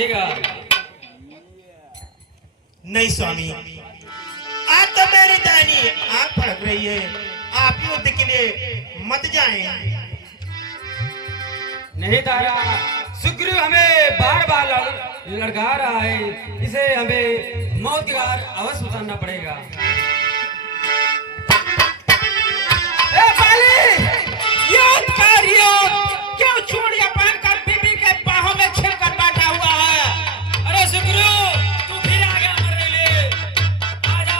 रहेगा। नहीं स्वामी, आज तो मेरी दानी आंख फड़क रही है, आप युद्ध के लिए मत जाएं। नहीं तारा, सुग्रीव हमें बार बार लड़का रहा है, इसे हमें मौत की घाट अवश्य उतारना पड़ेगा। युद्ध कर युद्ध, क्यों चूड़िया पहनकर बीबी के बाहों में छिलकर बैठा हुआ है? अरे सुग्रीव, तू फिर आ गया मरने ले, आजा,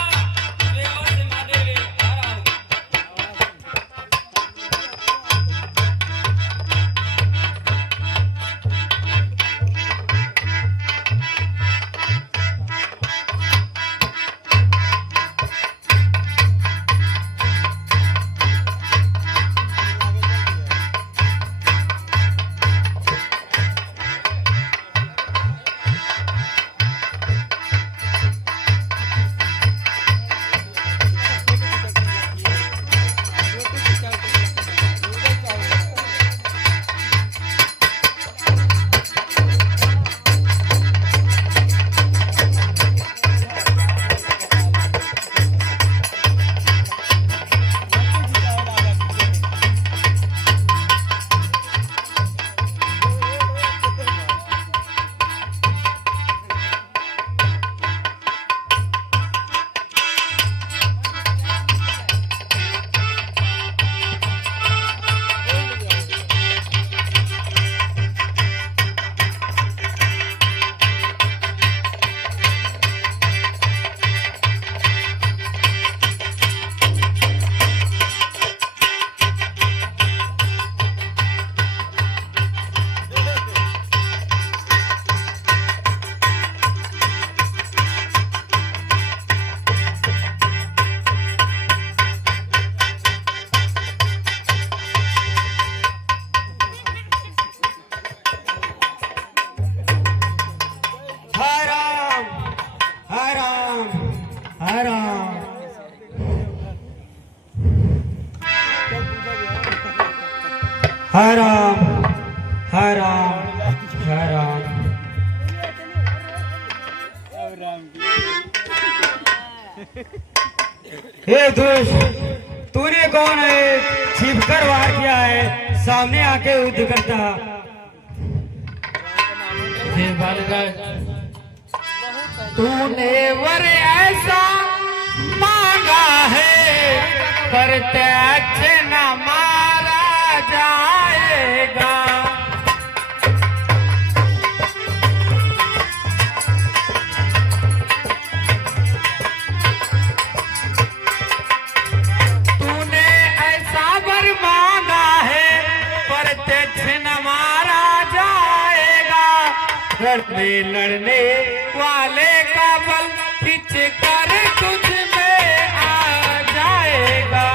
तुझे अवश्य मारने ले आ रहा हूं। हरे राम, हरे राम, हरे राम। हे दुष्ट, तूने कौन है? छिप कर वार किया है, सामने आके युद्ध करता। हे बालक, तूने वर ऐसा मांगा है, प्रत्यक्ष न मारा जाएगा। तूने ऐसा वर मांगा है, प्रत्यक्ष न मारा जाएगा। रण में लड़ने वाले का बल खिंच कर तुझ में आ जाएगा।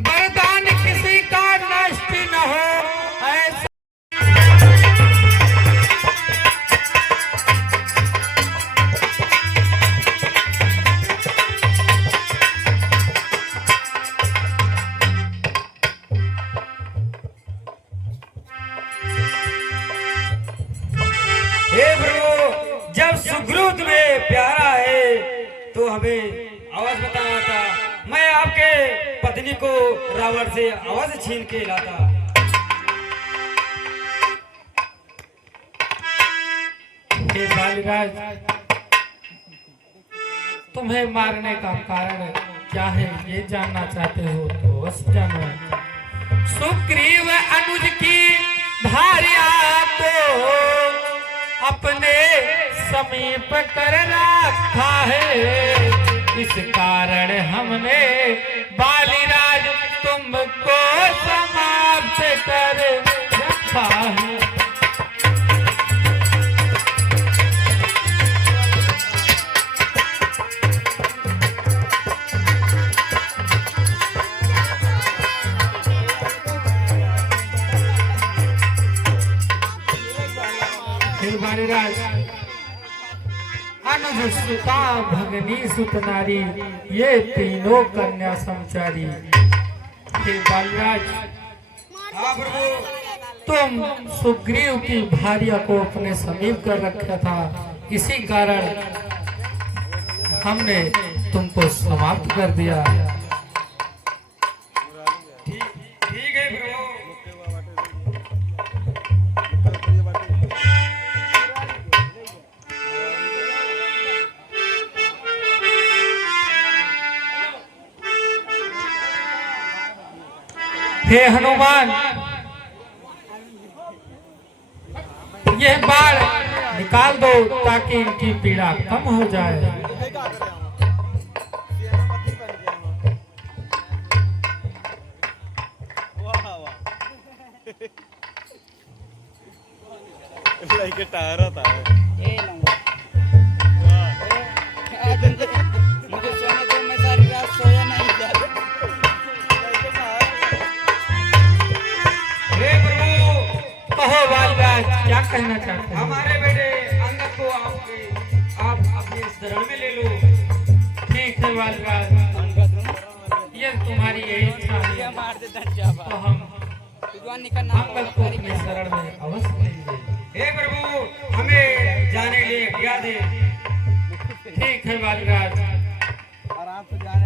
वरदान किसी का नष्ट न हो ऐसा। हे प्रभु, जब सुग्रीव तुम्हें प्यारा है तो हमें आवाज बताना था, मैं आपके पत्नी को रावण से आवाज छीन के लाता। हे बालिराज, तुम्हें मारने का कारण क्या है ये जानना चाहते हो तो अवश्य जानो। सुग्रीव अनुज की भार्या को अपने समीप कर रखा है, इस कारण हमने बालिराज तुमको समाप्त कर रखा है। बालिराज अनुज सुता भगनी सुत नारी, ये तीनों कन्या समचारी। हे बालराज, हाँ प्रभु, तुम सुग्रीव की भार्या को अपने समीप कर रखा था, इसी कारण हमने तुमको समाप्त कर दिया। ठीक है प्रभु। हे हनुमान, ये बाढ़ निकाल दो ताकि इनकी पीड़ा कम हो जाए। लाइक टायर होता है। मुझे सोने दो, मैं सारी रात सोया नहीं था। हे प्रभु, कहो बालराज, क्या कहना चाहते हैं? हमारे बेटे अंगद को आप अपने शरण में ले लो। ठीक है बालराज, ये तुम्हारी यही इच्छा है मार दे धंजा तो हम विद्वान निकलना अंगद को अपने शरण में अवश्य लेंगे। हे प्रभु, हमें जाने के लिए आज्ञा दे। ठीक है बालराज। आराम से जाए।